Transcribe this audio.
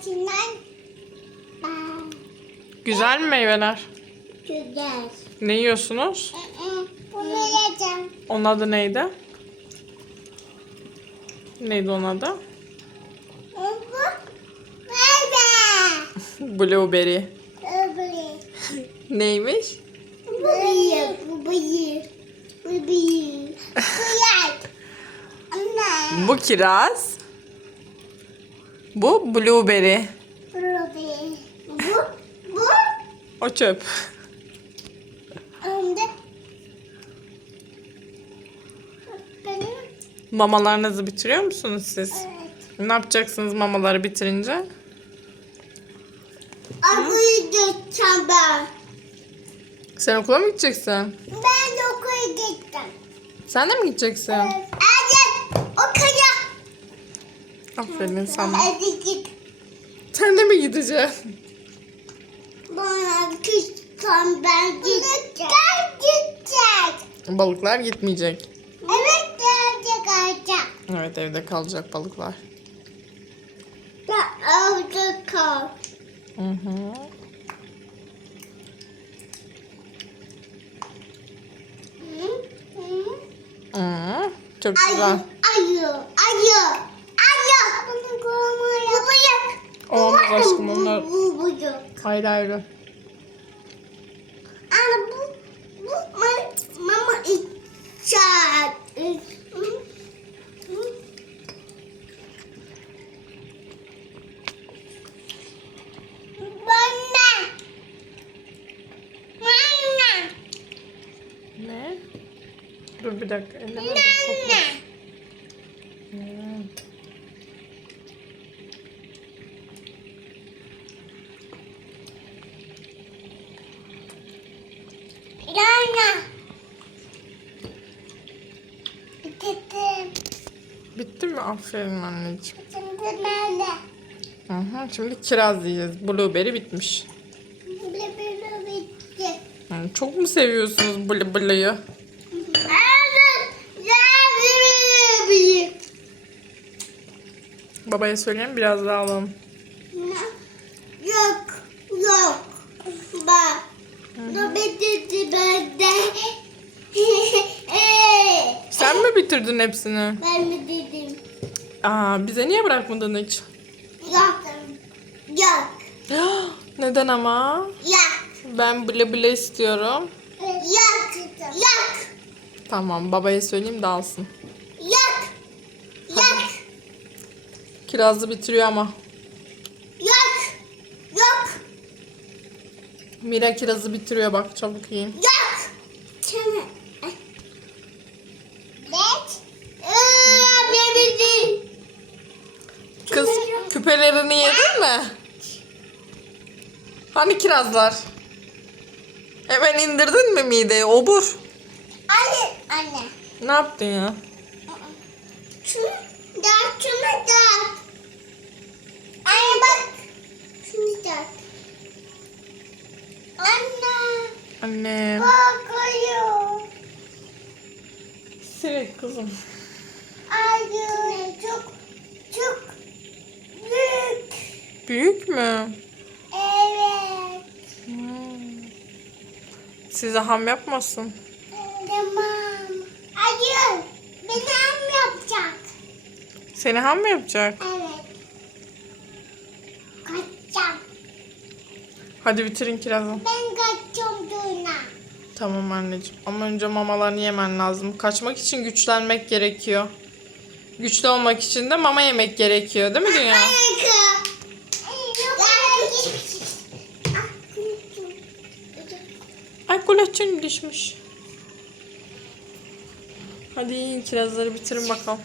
içinden Güzel mi meyveler? güzel. Ne yiyorsunuz? Hı, Bunu yiyeceğim. Onun adı neydi? Neydi onun adı? Bu nerede? Blueberry. Öbürü. Neymiş? Bu büyük, bu. Anne. Bu kiraz. Bu blueberry. Büyük. Bu, bu. O çöp. Önde. Mamalarınızı bitiriyor musunuz siz? Evet. Ne yapacaksınız mamaları bitirince? Abuyu geçeceğim ben. Sen okula mı gideceksin? Ben de okula gittim. Sen de mi gideceksin? Evet. Okula. Aferin sana. Hadi git. Sen de mi gideceksin? Bana ben gideceğim. Ben gidecek. Balıklar gitmeyecek. Evet gelecek alacak. Evet evde kalacak balıklar. Ben evde kal. Hı hı. Hı? Hı? Hı, Çok güzel. ayı, ayı, ayı. Bunu koymaya. Bu bıyık. Olmaz Bu aşkım, bu- onlar- Bu bıyık. Ayrı ayrı. Anne bu, bu ma- mama içer. Ne? Dur bir dakika. Bana. Bana. Bitirdim. Bitti mi? Aferin anneciğim. Şimdi nerede? Hı. Şimdi kiraz yiyeceğiz. Blueberry bitmiş. Bile bitti. Hı, Çok mu seviyorsunuz edeyim. Babaya söyleyeyim biraz daha alalım. Yok. Yok. Bak. Sen mi bitirdin hepsini? ben mi dedim? Aa, bize niye bırakmadın hiç? Yok. Yok. Neden ama? Yok. Ben blı blı istiyorum. Yok. Yok. Tamam babaya söyleyeyim de alsın. Yok. Yok. Kirazı bitiriyor ama. Yok. Yok. Mira kirazı bitiriyor bak çabuk yiyin. Yok. Evet. Bileyim. Kız küpelerini yedin mi? Hani kirazlar? Hemen indirdin mi mideyi obur? Anne. Anne. Ne yaptın ya? Şunu da şunu da. Anne bak. Şunu da. Anne. Annem. Bakıyor. Sinek kızım. Ayı çok çok büyük. Büyük mü? Evet. Hmm. Size ham yapmasın. Tamam. Ayı. Beni ham yapacak. Seni ham mı yapacak? Evet. Kaçacağım. Hadi bitirin kirazı. Ben kaçacağım. Tamam anneciğim. Ama önce mamalarını yemen lazım. Kaçmak için güçlenmek gerekiyor. Güçlü olmak için de mama yemek gerekiyor değil mi Dünya? Ay kulaçın düşmüş. Hadi yiyin kirazları bitirin bakalım.